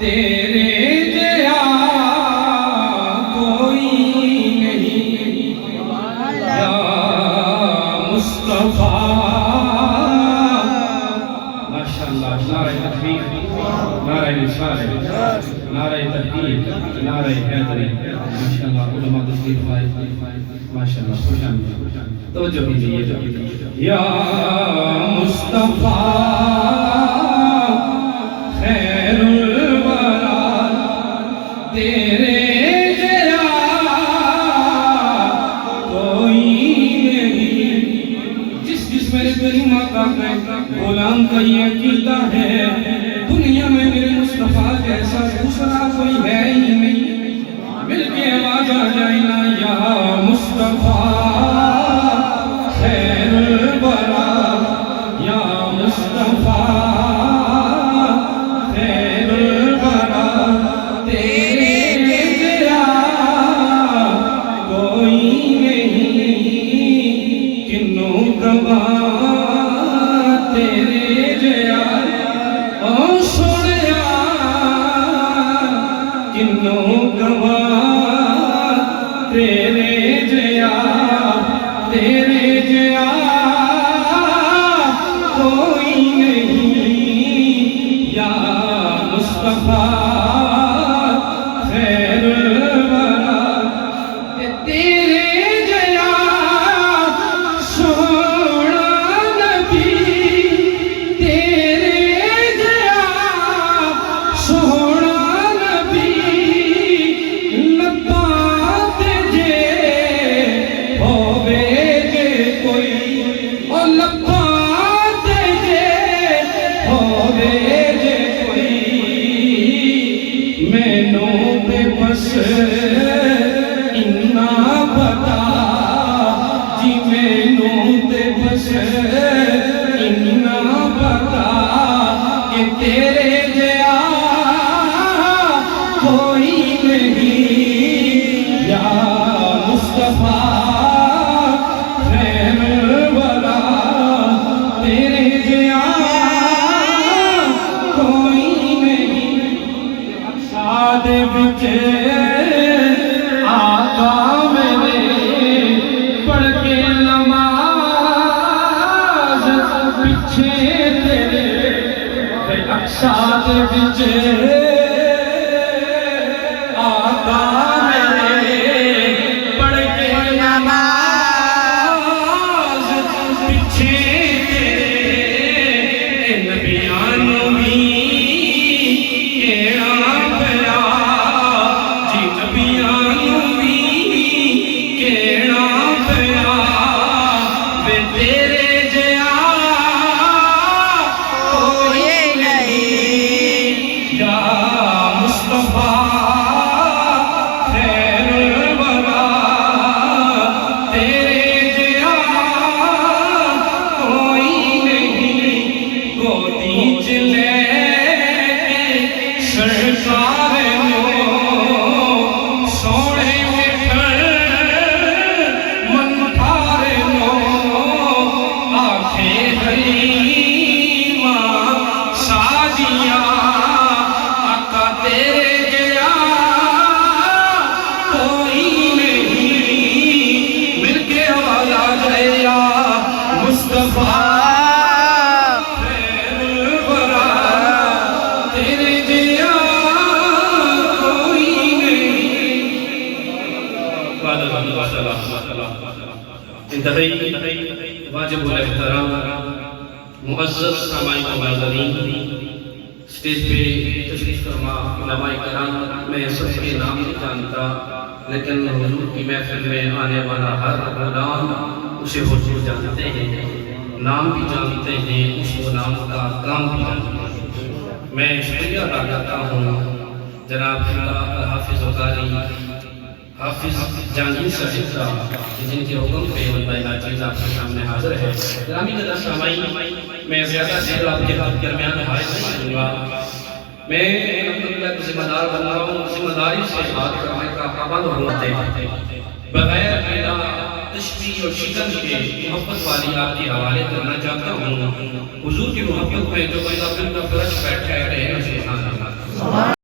تیرے جیا کوئی نہیں یا مصطفیٰ. ماشاءاللہ. نعرہ تکبیر، نعرہ رسالت، نعرہ تحقیق، نعرہ حیدری. ماشاءاللہ علماء تشریف لائے. ماشاءاللہ خوش آمدید. توجہ کیجیے یا مصطفیٰ خیر الورا تیرے جیا کوئی نہیں. جس میرے کریم آقا کا غلام کا یہ عقیدہ ہے دنیا میں میرے مصطفیٰ جیسا دوسرا کوئی ہے ہی نہیں. مل کے آواز آ جائے نا یا مصطفیٰ خیر الورا یا مصطفیٰ خیر الورا تیرے جیا کوئی نہیں. کنوں گواہ تیرے جیا او سنیا کنوں گواہ تیرے جیا تیرے جیا کوئی نہیں یا مصطفیٰ خیر الورا. تیرے جیا سونا نبی تیرے جیا سونا نبی لبات جے ہووے جے کوئی او لبات جے ہووے جے کوئی مینوں تے بس اتنا پتا جی مینوں تے بس اتنا پتا کہ تیرے جیا کوئی نہیں یا مصطفیٰ خیر الورا تیرے جیا کوئی نہیں. ساد بچ آقا میرے پڑھ کے نماز پیچھے تیرے اقصاد بچ آقا میرے پڑھ کے نماز پیچھے تیرے نبیانوں بھی کیڑا پیا جی نبیانوں بھی کیڑا پیا وے تیرے جیا کوئی نہیں یا مصطفیٰ خیر الورا تیرے جیا کوئی نہیں. گودی چ لے کے سرکار نو سونے مٹھڑ منتھار نو آکھے حلیمہ سعدیہ آقا تیرے جیا کوئی نہیں. مل کے آواز آ جائے یا مصطفیٰ خیر الورا تیرے جیا کوئی نہیں. انتہائی واجب الاحترام معزز سامعین و ناظرین اسٹیج پہ تشریف فرما علماء کرام. میں سب کے نام نہیں جانتا لیکن حضور کی محفل میں آنے والا ہر غلام اسے حضور جانتے ہیں، نام بھی جانتے ہیں، اس کو نام کا کام بھی جانتے ہیں. میں شکریہ ادا کرتا ہوں جناب حافظ وقاری حافظ جہانگیر صاحب کا جن کے حکم پہ بندہ چیز آپ کے سامنے حاضر ہے. گرامی قدر سامعین میں زیادہ دیر آپ کے درمیان حائز نہیں ہوں گا. میں ذمہ دار بن رہا ہوں، ذمہ داری سے بات کرنے کا پابند ہونا چاہیے. بغیر بنا تشبیہ اور شکن کے محبت والی آپ کے حوالے کرنا چاہتا ہوں. حضور کی محبت میں جو بندہ اپنا فرش بیٹھا ہے سبحان اللہ.